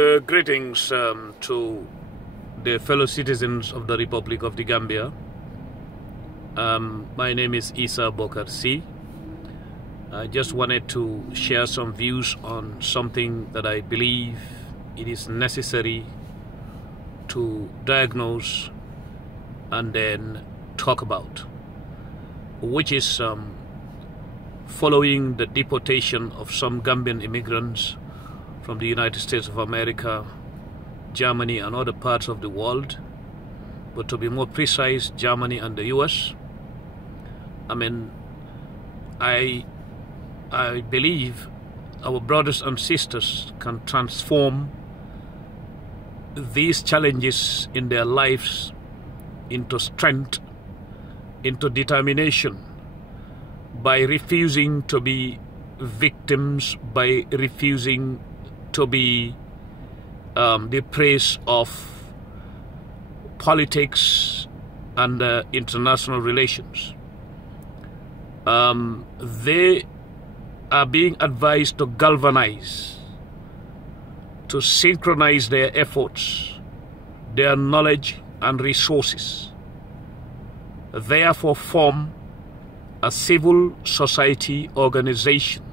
Greetings to the fellow citizens of the Republic of the Gambia. My name is Essa Bokarr. I just wanted to share some views on something that I believe it is necessary to diagnose and then talk about, which is following the deportation of some Gambian immigrants from the United States of America, Germany and other parts of the world, but to be more precise, Germany and the US. I believe our brothers and sisters can transform these challenges in their lives into strength, into determination, by refusing to be victims, by refusing to be the prey of politics and international relations. They are being advised to galvanize, to synchronize their efforts, their knowledge and resources, therefore form a civil society organization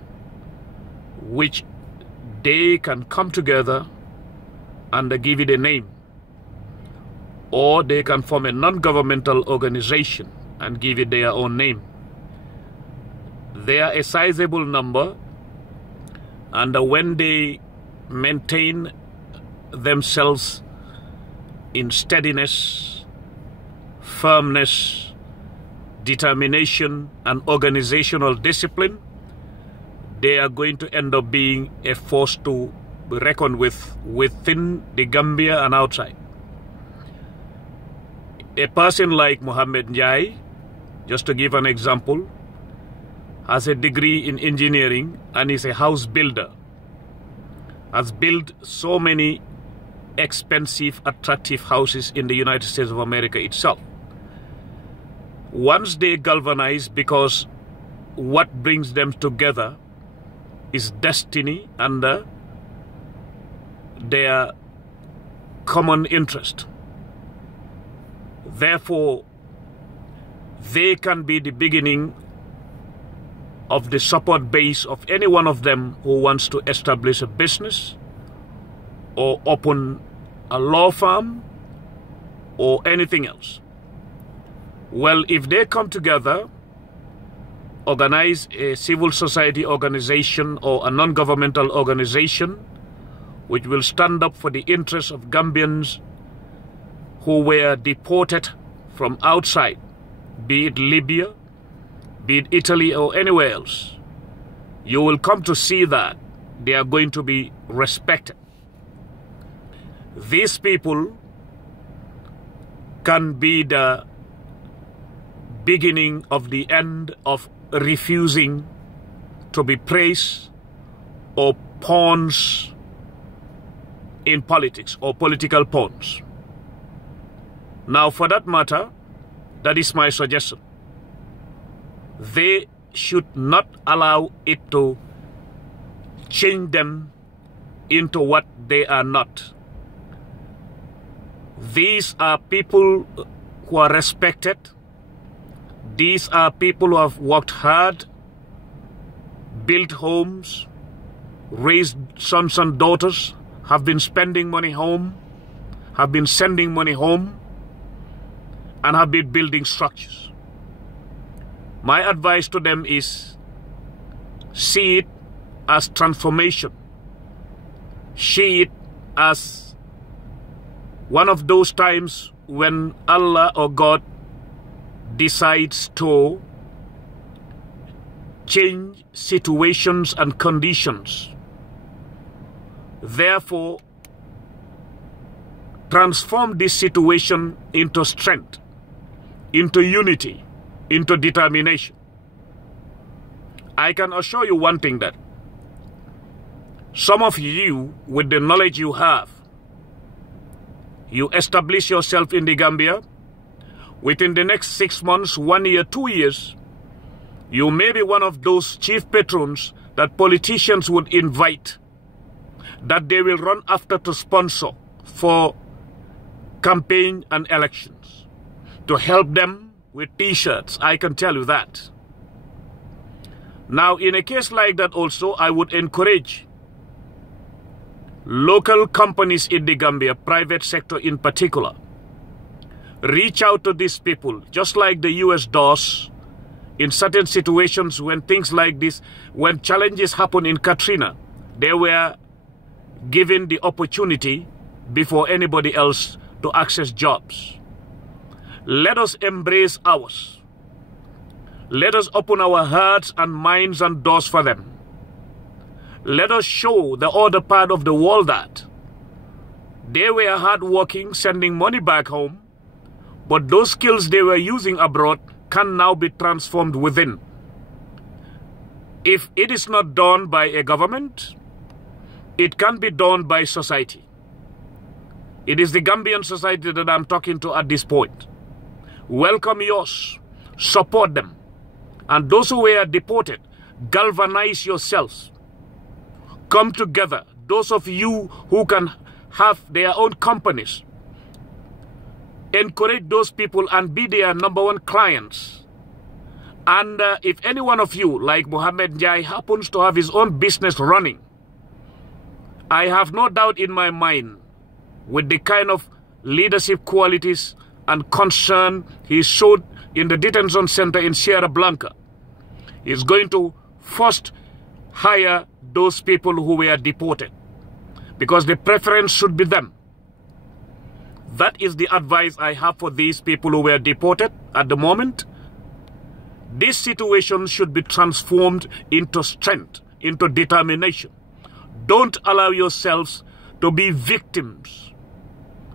which they can come together and give it a name, or they can form a non-governmental organization and give it their own name. They are a sizable number, and when they maintain themselves in steadiness, firmness, determination and organizational discipline, they are going to end up being a force to be reckoned with within the Gambia and outside. A person like Mohammed Njai, just to give an example, has a degree in engineering and is a house builder, has built so many expensive, attractive houses in the United States of America itself. Once they galvanize, because what brings them together is destiny and their common interest. Therefore, they can be the beginning of the support base of any one of them who wants to establish a business or open a law firm or anything else. Well, if they come together, organize a civil society organization or a non-governmental organization which will stand up for the interests of Gambians who were deported from outside, be it Libya, be it Italy or anywhere else, you will come to see that they are going to be respected. These people can be the beginning of the end of refusing to be praised or pawns in politics or political pawns. Now, for that matter, that is my suggestion. They should not allow it to change them into what they are not. These are people who are respected. These are people who have worked hard, built homes, raised sons and daughters, have been spending money home, have been sending money home, and have been building structures. My advice to them is, see it as transformation. See it as one of those times when Allah or God decides to change situations and conditions. Therefore, transform this situation into strength, into unity, into determination. I can assure you one thing, that some of you, with the knowledge you have, you establish yourself in the Gambia. Within the next 6 months, 1 year, 2 years, you may be one of those chief patrons that politicians would invite that they will run after to sponsor for campaign and elections, to help them with T-shirts. I can tell you that. Now, in a case like that also, I would encourage local companies in the Gambia, private sector in particular, reach out to these people, just like the US does in certain situations when things like this, when challenges happen in Katrina, they were given the opportunity before anybody else to access jobs. Let us embrace ours. Let us open our hearts and minds and doors for them. Let us show the other part of the world that they were hardworking, sending money back home, but those skills they were using abroad can now be transformed within. If it is not done by a government, it can be done by society. It is the Gambian society that I'm talking to at this point. Welcome yours, support them. And those who were deported, galvanize yourselves. Come together. Those of you who can have their own companies, encourage those people and be their #1 clients. And if any one of you, like Mohammed Njai, happens to have his own business running, I have no doubt in my mind, with the kind of leadership qualities and concern he showed in the detention center in Sierra Blanca, he's going to first hire those people who were deported, because the preference should be them. That is the advice I have for these people who were deported at the moment. This situation should be transformed into strength, into determination. Don't allow yourselves to be victims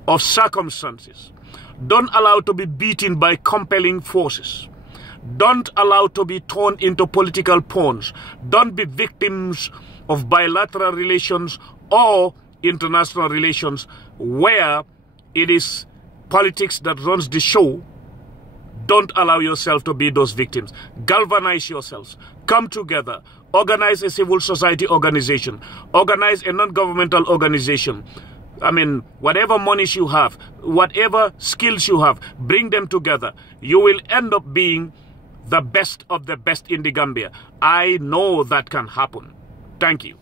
of circumstances. Don't allow to be beaten by compelling forces. Don't allow to be torn into political pawns. Don't be victims of bilateral relations or international relations where it is politics that runs the show. Don't allow yourself to be those victims. Galvanize yourselves. Come together. Organize a civil society organization. Organize a non-governmental organization. I mean, whatever monies you have, whatever skills you have, bring them together. You will end up being the best of the best in the Gambia. I know that can happen. Thank you.